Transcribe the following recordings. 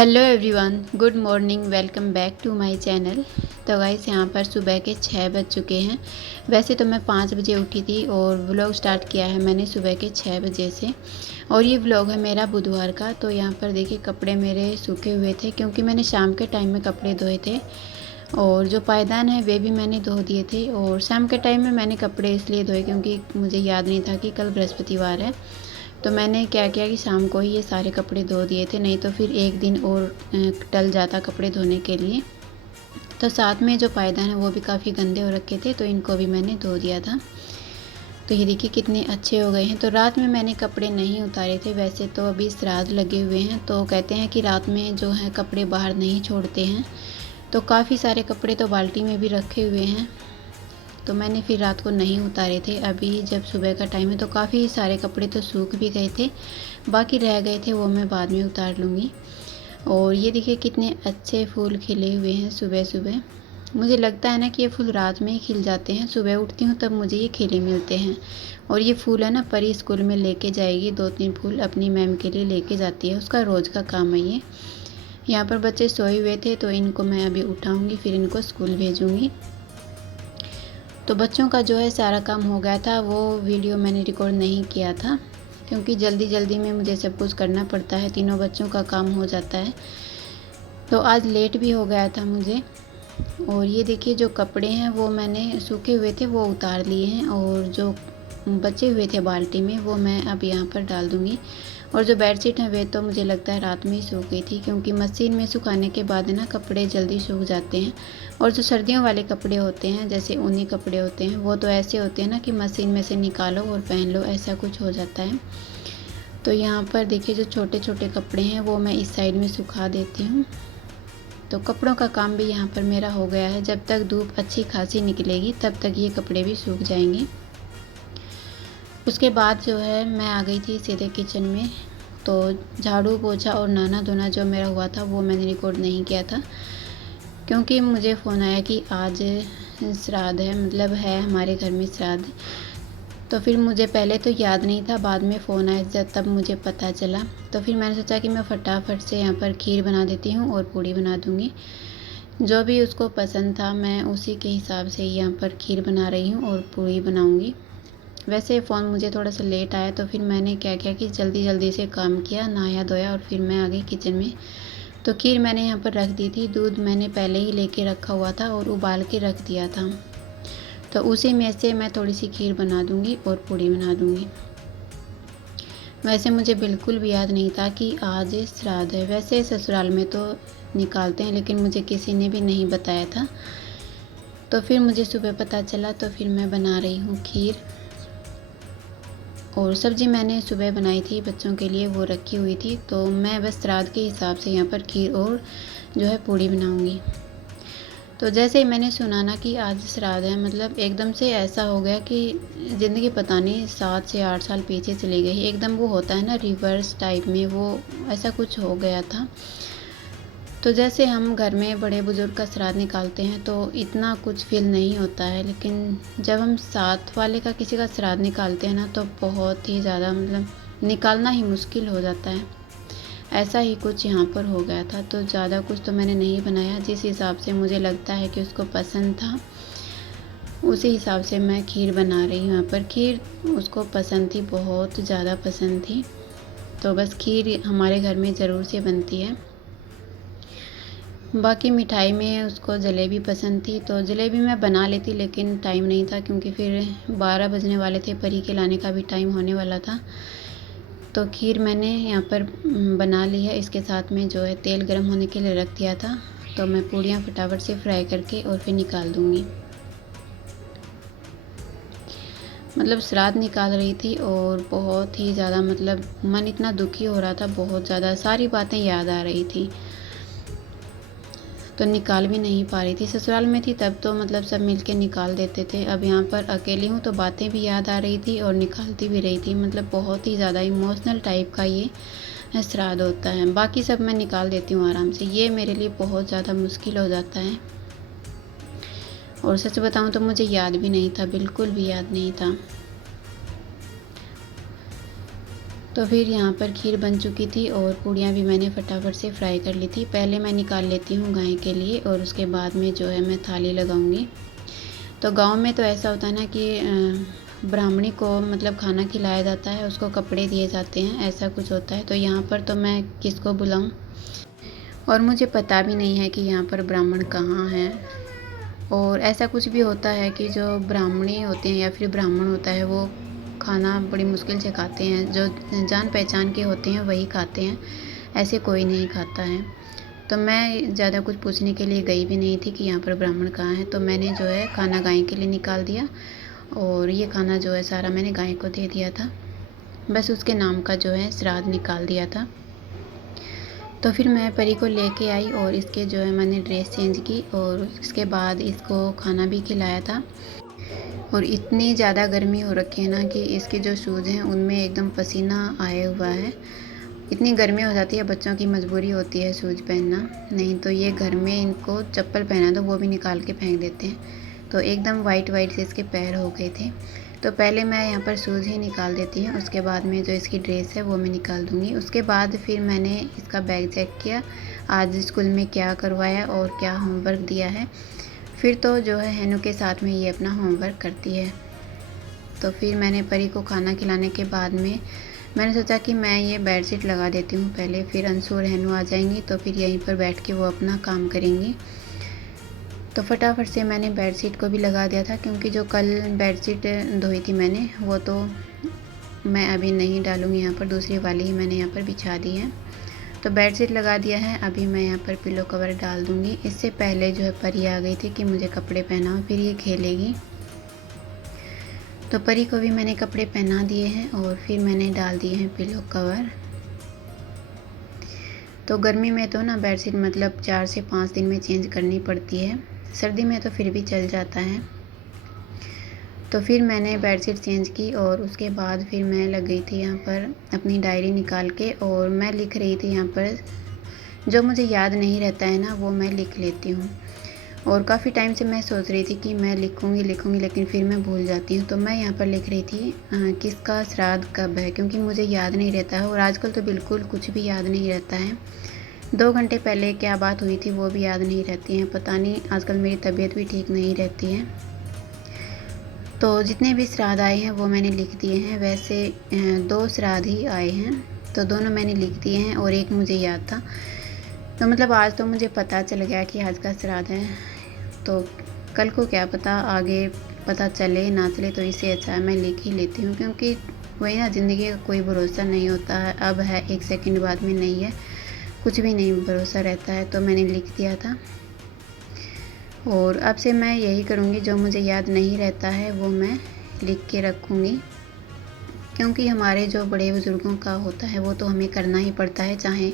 Hello everyone, good morning, welcome back to my channel. तो guys यहाँ पर सुबह के 6 बज चुके हैं। वैसे तो मैं 5 बजे उठी थी और व्लॉग स्टार्ट किया है मैंने सुबह के 6 बजे से। और ये व्लॉग है मेरा बुधवार का। तो यहाँ पर देखिए कपड़े मेरे सूखे हुए थे क्योंकि मैंने शाम के टाइम में कपड़े धोए थे। और जो पायदान है वे भी मैंने धो दिए थे। और शाम के टाइम में मैंने कपड़े इसलिए धोए क्योंकि मुझे याद नहीं था कि कल बृहस्पतिवार है। तो मैंने क्या किया कि शाम को ही ये सारे कपड़े धो दिए थे, नहीं तो फिर एक दिन और टल जाता कपड़े धोने के लिए। तो साथ में जो पायदान है वो भी काफ़ी गंदे हो रखे थे, तो इनको भी मैंने धो दिया था। तो ये देखिए कितने अच्छे हो गए हैं। तो रात में मैंने कपड़े नहीं उतारे थे। वैसे तो अभी श्राद्ध लगे हुए हैं, तो कहते हैं कि रात में जो है कपड़े बाहर नहीं छोड़ते हैं। तो काफ़ी सारे कपड़े तो बाल्टी में भी रखे हुए हैं, तो मैंने फिर रात को नहीं उतारे थे। अभी जब सुबह का टाइम है तो काफ़ी सारे कपड़े तो सूख भी गए थे, बाकी रह गए थे वो मैं बाद में उतार लूँगी। और ये देखिए कितने अच्छे फूल खिले हुए हैं सुबह सुबह। मुझे लगता है ना कि ये फूल रात में ही खिल जाते हैं, सुबह उठती हूँ तब मुझे ये खिले मिलते हैं। और ये फूल है ना, परी स्कूल में लेके जाएगी, 2-3 फूल अपनी मैम के लिए लेके जाती है, उसका रोज़ का काम है ये। यहाँ पर बच्चे सोए हुए थे तो इनको मैं अभी उठाऊँगी, फिर इनको स्कूल भेजूँगी। तो बच्चों का जो है सारा काम हो गया था, वो वीडियो मैंने रिकॉर्ड नहीं किया था क्योंकि जल्दी जल्दी में मुझे सब कुछ करना पड़ता है, तीनों बच्चों का काम हो जाता है। तो आज लेट भी हो गया था मुझे। और ये देखिए जो कपड़े हैं वो मैंने सूखे हुए थे वो उतार लिए हैं, और जो बचे हुए थे बाल्टी में वो मैं अब यहाँ पर डाल दूँगी। और जो बेडशीट है वे तो मुझे लगता है रात में ही सूख गई थी, क्योंकि मशीन में सुखाने के बाद ना कपड़े जल्दी सूख जाते हैं। और जो सर्दियों वाले कपड़े होते हैं, जैसे ऊनी कपड़े होते हैं, वो तो ऐसे होते हैं ना कि मशीन में से निकालो और पहन लो, ऐसा कुछ हो जाता है। तो यहाँ पर देखिए जो छोटे छोटे कपड़े हैं वो मैं इस साइड में सुखा देती हूँ। तो कपड़ों का काम भी यहाँ पर मेरा हो गया है। जब तक धूप अच्छी खासी निकलेगी तब तक ये कपड़े भी सूख जाएंगे। उसके बाद जो है मैं आ गई थी सीधे किचन में। तो झाड़ू पोछा और नहाना धोना जो मेरा हुआ था वो मैंने रिकॉर्ड नहीं किया था, क्योंकि मुझे फ़ोन आया कि आज श्राद्ध है, मतलब है हमारे घर में श्राद्ध। तो फिर मुझे पहले तो याद नहीं था, बाद में फ़ोन आया जब तब मुझे पता चला। तो फिर मैंने सोचा कि मैं फटाफट से यहाँ पर खीर बना देती हूँ और पूड़ी बना दूँगी। जो भी उसको पसंद था मैं उसी के हिसाब से यहाँ पर खीर बना रही हूँ और पूड़ी बनाऊँगी। वैसे फ़ोन मुझे थोड़ा सा लेट आया, तो फिर मैंने क्या किया कि जल्दी जल्दी से काम किया, नहाया धोया और फिर मैं आ गई किचन में। तो खीर मैंने यहाँ पर रख दी थी, दूध मैंने पहले ही लेके रखा हुआ था और उबाल के रख दिया था। तो उसी में से मैं थोड़ी सी खीर बना दूँगी और पूड़ी बना दूँगी। वैसे मुझे बिल्कुल भी याद नहीं था कि आज श्राद्ध है। वैसे ससुराल में तो निकालते हैं, लेकिन मुझे किसी ने भी नहीं बताया था। तो फिर मुझे सुबह पता चला, तो फिर मैं बना रही हूँ खीर। और सब्ज़ी मैंने सुबह बनाई थी बच्चों के लिए, वो रखी हुई थी। तो मैं बस श्राद्ध के हिसाब से यहाँ पर खीर और जो है पूड़ी बनाऊँगी। तो जैसे ही मैंने सुना ना कि आज श्राद्ध है, मतलब एकदम से ऐसा हो गया कि ज़िंदगी पता नहीं 7 से 8 साल पीछे चली गई। एकदम वो होता है ना रिवर्स टाइप में, वो ऐसा कुछ हो गया था। तो जैसे हम घर में बड़े बुज़ुर्ग का श्राद्ध निकालते हैं तो इतना कुछ फ़ील नहीं होता है, लेकिन जब हम साथ वाले का किसी का श्राद्ध निकालते हैं ना तो बहुत ही ज़्यादा, मतलब निकालना ही मुश्किल हो जाता है। ऐसा ही कुछ यहाँ पर हो गया था। तो ज़्यादा कुछ तो मैंने नहीं बनाया, जिस हिसाब से मुझे लगता है कि उसको पसंद था उसी हिसाब से मैं खीर बना रही हूँ। यहाँ पर खीर उसको पसंद थी, बहुत ज़्यादा पसंद थी। तो बस खीर हमारे घर में ज़रूर से बनती है। बाकी मिठाई में उसको जलेबी पसंद थी, तो जलेबी मैं बना लेती, लेकिन टाइम नहीं था क्योंकि फिर 12 बजने वाले थे, परी के लाने का भी टाइम होने वाला था। तो खीर मैंने यहाँ पर बना ली है। इसके साथ में जो है तेल गर्म होने के लिए रख दिया था। तो मैं पूड़ियाँ फटाफट से फ्राई करके और फिर निकाल दूँगी। मतलब श्राद्ध निकाल रही थी और बहुत ही ज़्यादा, मतलब मन इतना दुखी हो रहा था, बहुत ज़्यादा सारी बातें याद आ रही थी, तो निकाल भी नहीं पा रही थी। ससुराल में थी तब तो मतलब सब मिलके निकाल देते थे, अब यहाँ पर अकेली हूँ तो बातें भी याद आ रही थी और निकालती भी रही थी। मतलब बहुत ही ज़्यादा इमोशनल टाइप का ये श्राद्ध होता है। बाकी सब मैं निकाल देती हूँ आराम से, ये मेरे लिए बहुत ज़्यादा मुश्किल हो जाता है। और सच बताऊँ तो मुझे याद भी नहीं था, बिल्कुल भी याद नहीं था। तो फिर यहाँ पर खीर बन चुकी थी और पूड़ियाँ भी मैंने फटाफट से फ्राई कर ली थी। पहले मैं निकाल लेती हूँ गाय के लिए और उसके बाद में जो है मैं थाली लगाऊंगी। तो गांव में तो ऐसा होता है ना कि ब्राह्मणी को मतलब खाना खिलाया जाता है, उसको कपड़े दिए जाते हैं, ऐसा कुछ होता है। तो यहाँ पर तो मैं किसको बुलाऊँ, और मुझे पता भी नहीं है कि यहाँ पर ब्राह्मण कहाँ हैं। और ऐसा कुछ भी होता है कि जो ब्राह्मणी होते हैं या फिर ब्राह्मण होता है वो खाना बड़ी मुश्किल से खाते हैं, जो जान पहचान के होते हैं वही खाते हैं, ऐसे कोई नहीं खाता है। तो मैं ज़्यादा कुछ पूछने के लिए गई भी नहीं थी कि यहाँ पर ब्राह्मण कहाँ है। तो मैंने जो है खाना गाय के लिए निकाल दिया और ये खाना जो है सारा मैंने गाय को दे दिया था, बस उसके नाम का जो है श्राद्ध निकाल दिया था। तो फिर मैं परी को लेके आई और इसके जो है मैंने ड्रेस चेंज की और इसके बाद इसको खाना भी खिलाया था। और इतनी ज़्यादा गर्मी हो रखी है ना कि इसके जो शूज़ हैं उनमें एकदम पसीना आया हुआ है। इतनी गर्मी हो जाती है, बच्चों की मजबूरी होती है शूज़ पहनना, नहीं तो ये घर में इनको चप्पल पहना तो वो भी निकाल के फेंक देते हैं। तो एकदम वाइट वाइट से इसके पैर हो गए थे। तो पहले मैं यहाँ पर शूज़ ही निकाल देती हूँ, उसके बाद में जो इसकी ड्रेस है वो मैं निकाल दूँगी। उसके बाद फिर मैंने इसका बैग चेक किया, आज स्कूल में क्या करवाया और क्या होमवर्क दिया है। फिर तो जो है हैनू के साथ में ये अपना होमवर्क करती है। तो फिर मैंने परी को खाना खिलाने के बाद में मैंने सोचा कि मैं ये बेडशीट लगा देती हूँ पहले, फिर अंशु और हैनू आ जाएंगी तो फिर यहीं पर बैठ के वो अपना काम करेंगी। तो फटाफट से मैंने बेडशीट को भी लगा दिया था, क्योंकि जो कल बेडशीट धोई थी मैंने वो तो मैं अभी नहीं डालूँगी, यहाँ पर दूसरी वाली ही मैंने यहाँ पर बिछा दी है। तो बेडशीट लगा दिया है, अभी मैं यहाँ पर पिलो कवर डाल दूँगी। इससे पहले जो है परी आ गई थी कि मुझे कपड़े पहनाओ, फिर ये खेलेगी। तो परी को भी मैंने कपड़े पहना दिए हैं और फिर मैंने डाल दिए हैं पिलो कवर। तो गर्मी में तो ना बेडशीट मतलब 4 से 5 दिन में चेंज करनी पड़ती है, सर्दी में तो फिर भी चल जाता है। तो फिर मैंने बेडशीट चेंज की और उसके बाद फिर मैं लग गई थी यहाँ पर अपनी डायरी निकाल के और मैं लिख रही थी। यहाँ पर जो मुझे याद नहीं रहता है ना वो मैं लिख लेती हूँ। और काफ़ी टाइम से मैं सोच रही थी कि मैं लिखूँगी लेकिन फिर मैं भूल जाती हूँ। तो मैं यहाँ पर लिख रही थी किसका श्राद्ध कब है, क्योंकि मुझे याद नहीं रहता है और आजकल तो बिल्कुल कुछ भी याद नहीं रहता है। 2 घंटे पहले क्या बात हुई थी वो भी याद नहीं रहती है, पता नहीं आजकल मेरी तबीयत भी ठीक नहीं रहती है। तो जितने भी श्राद्ध आए हैं वो मैंने लिख दिए हैं। वैसे 2 श्राद्ध ही आए हैं तो दोनों मैंने लिख दिए हैं और एक मुझे याद था। तो मतलब आज तो मुझे पता चल गया कि आज का श्राद्ध है, तो कल को क्या पता आगे पता चले ना चले, तो इससे अच्छा है मैं लिख ही लेती हूँ। क्योंकि वही ना, ज़िंदगी का कोई भरोसा नहीं होता है, अब है 1 सेकंड बाद में नहीं है, कुछ भी नहीं भरोसा रहता है। तो मैंने लिख दिया था और अब से मैं यही करूँगी, जो मुझे याद नहीं रहता है वो मैं लिख के रखूँगी। क्योंकि हमारे जो बड़े बुज़ुर्गों का होता है वो तो हमें करना ही पड़ता है, चाहे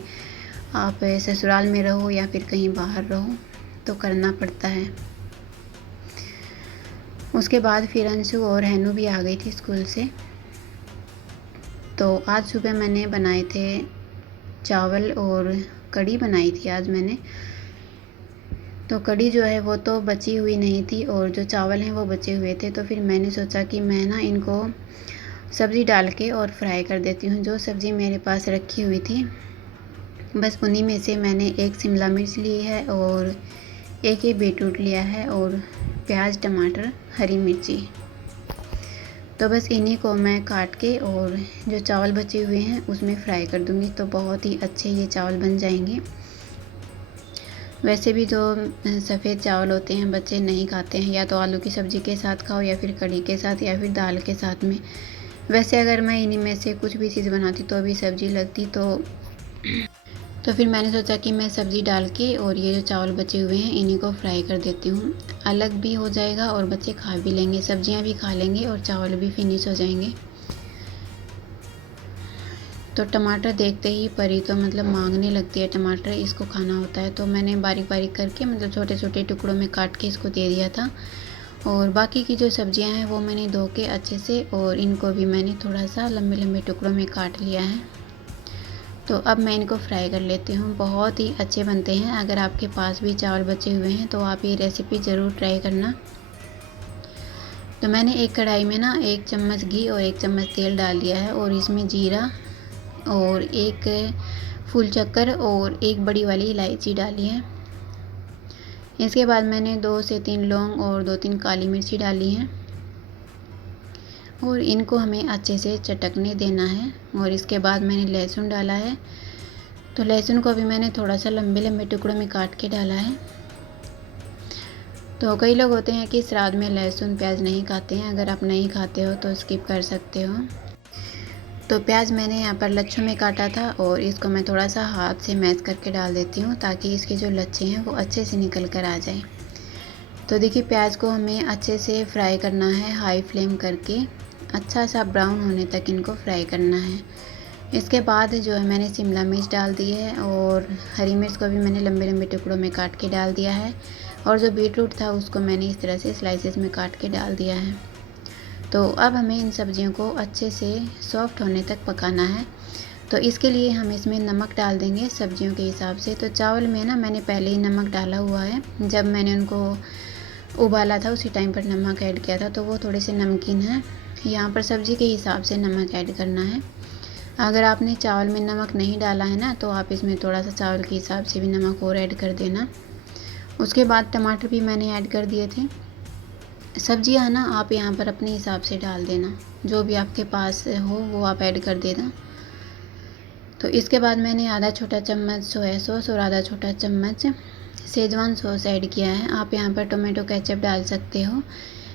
आप ससुराल में रहो या फिर कहीं बाहर रहो, तो करना पड़ता है। उसके बाद फिर अंशु और हैनू भी आ गई थी स्कूल से। तो आज सुबह मैंने बनाए थे चावल और कढ़ी बनाई थी आज मैंने। तो कढ़ी जो है वो तो बची हुई नहीं थी और जो चावल हैं वो बचे हुए थे। तो फिर मैंने सोचा कि मैं ना इनको सब्ज़ी डाल के और फ्राई कर देती हूँ। जो सब्ज़ी मेरे पास रखी हुई थी बस उन्हीं में से मैंने एक शिमला मिर्च ली है और एक ही बीटरूट लिया है और प्याज, टमाटर, हरी मिर्ची। तो बस इन्हीं को मैं काट के और जो चावल बचे हुए हैं उसमें फ्राई कर दूँगी, तो बहुत ही अच्छे ये चावल बन जाएंगे। वैसे भी जो सफ़ेद चावल होते हैं बच्चे नहीं खाते हैं, या तो आलू की सब्ज़ी के साथ खाओ या फिर कढ़ी के साथ या फिर दाल के साथ में। वैसे अगर मैं इन्हीं में से कुछ भी चीज़ बनाती तो भी सब्ज़ी लगती। तो फिर मैंने सोचा कि मैं सब्ज़ी डाल के और ये जो चावल बचे हुए हैं इन्हीं को फ्राई कर देती हूँ, अलग भी हो जाएगा और बच्चे खा भी लेंगे, सब्जियाँ भी खा लेंगे और चावल भी फिनिश हो जाएंगे। तो टमाटर देखते ही परी तो मतलब मांगने लगती है, टमाटर इसको खाना होता है। तो मैंने बारीक बारीक करके मतलब छोटे छोटे टुकड़ों में काट के इसको दे दिया था। और बाकी की जो सब्जियां हैं वो मैंने धो के अच्छे से और इनको भी मैंने थोड़ा सा लंबे लंबे टुकड़ों में काट लिया है। तो अब मैं इनको फ्राई कर लेती हूँ, बहुत ही अच्छे बनते हैं। अगर आपके पास भी चावल बचे हुए हैं तो आप ये रेसिपी ज़रूर ट्राई करना। तो मैंने एक कढ़ाई में ना 1 चम्मच घी और 1 चम्मच तेल डाल दिया है और इसमें जीरा और एक फूल चक्कर और एक बड़ी वाली इलायची डाली है। इसके बाद मैंने 2 से 3 लौंग और 2-3 काली मिर्ची डाली हैं और इनको हमें अच्छे से चटकने देना है। और इसके बाद मैंने लहसुन डाला है, तो लहसुन को भी मैंने थोड़ा सा लंबे लंबे टुकड़ों में काट के डाला है। तो कई लोग होते हैं कि श्राद्ध में लहसुन प्याज नहीं खाते हैं, अगर आप नहीं खाते हो तो स्किप कर सकते हो। तो प्याज मैंने यहाँ पर लच्छों में काटा था और इसको मैं थोड़ा सा हाथ से मैश करके डाल देती हूँ ताकि इसके जो लच्छे हैं वो अच्छे से निकल कर आ जाए। तो देखिए प्याज को हमें अच्छे से फ्राई करना है, हाई फ्लेम करके अच्छा सा ब्राउन होने तक इनको फ्राई करना है। इसके बाद जो है मैंने शिमला मिर्च डाल दी है और हरी मिर्च को भी मैंने लंबे लंबे टुकड़ों में काट के डाल दिया है और जो बीटरूट था उसको मैंने इस तरह से स्लाइसेस में काट के डाल दिया है। तो अब हमें इन सब्जियों को अच्छे से सॉफ्ट होने तक पकाना है। तो इसके लिए हम इसमें नमक डाल देंगे सब्जियों के हिसाब से। तो चावल में ना मैंने पहले ही नमक डाला हुआ है, जब मैंने उनको उबाला था उसी टाइम पर नमक ऐड किया था, तो वो थोड़े से नमकीन हैं। यहाँ पर सब्ज़ी के हिसाब से नमक ऐड करना है। अगर आपने चावल में नमक नहीं डाला है ना तो आप इसमें थोड़ा सा चावल के हिसाब से भी नमक और ऐड कर देना। उसके बाद टमाटर भी मैंने ऐड कर दिए थे। सब्जियां ना आप यहाँ पर अपने हिसाब से डाल देना, जो भी आपके पास हो वो आप ऐड कर देना। तो इसके बाद मैंने आधा छोटा चम्मच सोया सॉस और आधा छोटा चम्मच शेजवान सॉस ऐड किया है। आप यहाँ पर टोमेटो केचप डाल सकते हो,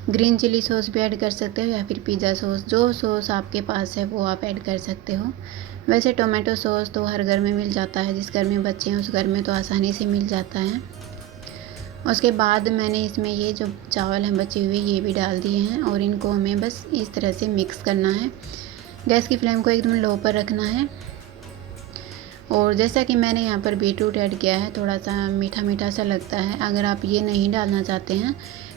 ग्रीन चिली सॉस भी ऐड कर सकते हो या फिर पिज़्ज़ा सॉस, जो सॉस आपके पास है वो आप ऐड कर सकते हो। वैसे टोमेटो सॉस तो हर घर में मिल जाता है, जिस घर में बच्चे हैं उस घर में तो आसानी से मिल जाता है। उसके बाद मैंने इसमें ये जो चावल हैं बचे हुए ये भी डाल दिए हैं और इनको हमें बस इस तरह से मिक्स करना है। गैस की फ्लेम को एकदम लो पर रखना है। और जैसा कि मैंने यहाँ पर बीटरूट ऐड किया है, थोड़ा सा मीठा मीठा सा लगता है। अगर आप ये नहीं डालना चाहते हैं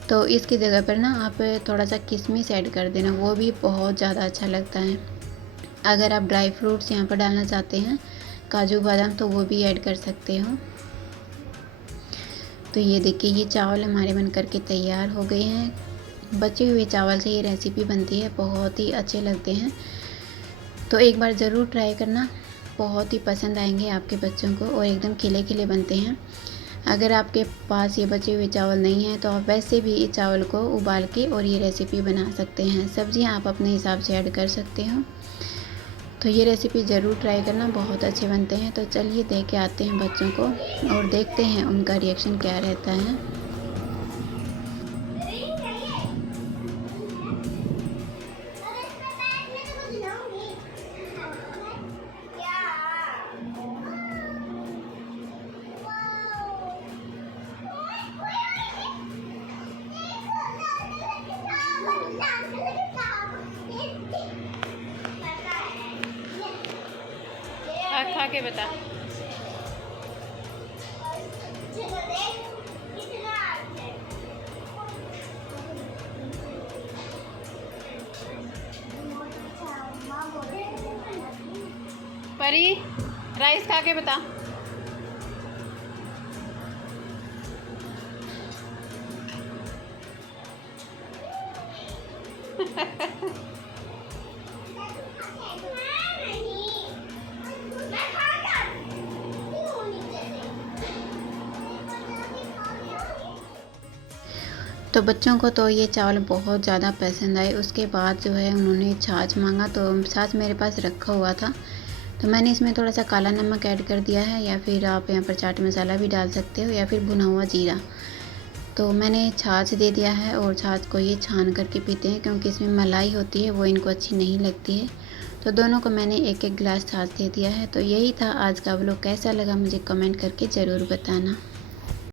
तो इसकी जगह पर ना आप थोड़ा सा किशमिश ऐड कर देना, वो भी बहुत ज़्यादा अच्छा लगता है। अगर आप ड्राई फ्रूट्स यहाँ पर डालना चाहते हैं, काजू बादाम, तो वो भी ऐड कर सकते हो। तो ये देखिए ये चावल हमारे बन कर के तैयार हो गए हैं। बचे हुए चावल से ये रेसिपी बनती है, बहुत ही अच्छे लगते हैं। तो एक बार ज़रूर ट्राई करना, बहुत ही पसंद आएंगे आपके बच्चों को और एकदम खिले खिले बनते हैं। अगर आपके पास ये बचे हुए चावल नहीं हैं तो आप वैसे भी इस चावल को उबाल के और ये रेसिपी बना सकते हैं। सब्जियां आप अपने हिसाब से ऐड कर सकते हो। तो ये रेसिपी ज़रूर ट्राई करना, बहुत अच्छे बनते हैं। तो चलिए देख के आते हैं बच्चों को और देखते हैं उनका रिएक्शन क्या रहता है। खा के बता। परी राइस खा के बता। तो बच्चों को तो ये चावल बहुत ज़्यादा पसंद आए। उसके बाद जो है उन्होंने छाछ मांगा, तो छाछ मेरे पास रखा हुआ था तो मैंने इसमें थोड़ा सा काला नमक ऐड कर दिया है, या फिर आप यहाँ पर चाट मसाला भी डाल सकते हो या फिर भुना हुआ जीरा। तो मैंने छाछ दे दिया है और छाछ को ये छान करके पीते हैं, क्योंकि इसमें मलाई होती है वो इनको अच्छी नहीं लगती है। तो दोनों को मैंने एक एक गिलास छाछ दे दिया है। तो यही था आज का व्लॉग, कैसा लगा मुझे कमेंट करके ज़रूर बताना।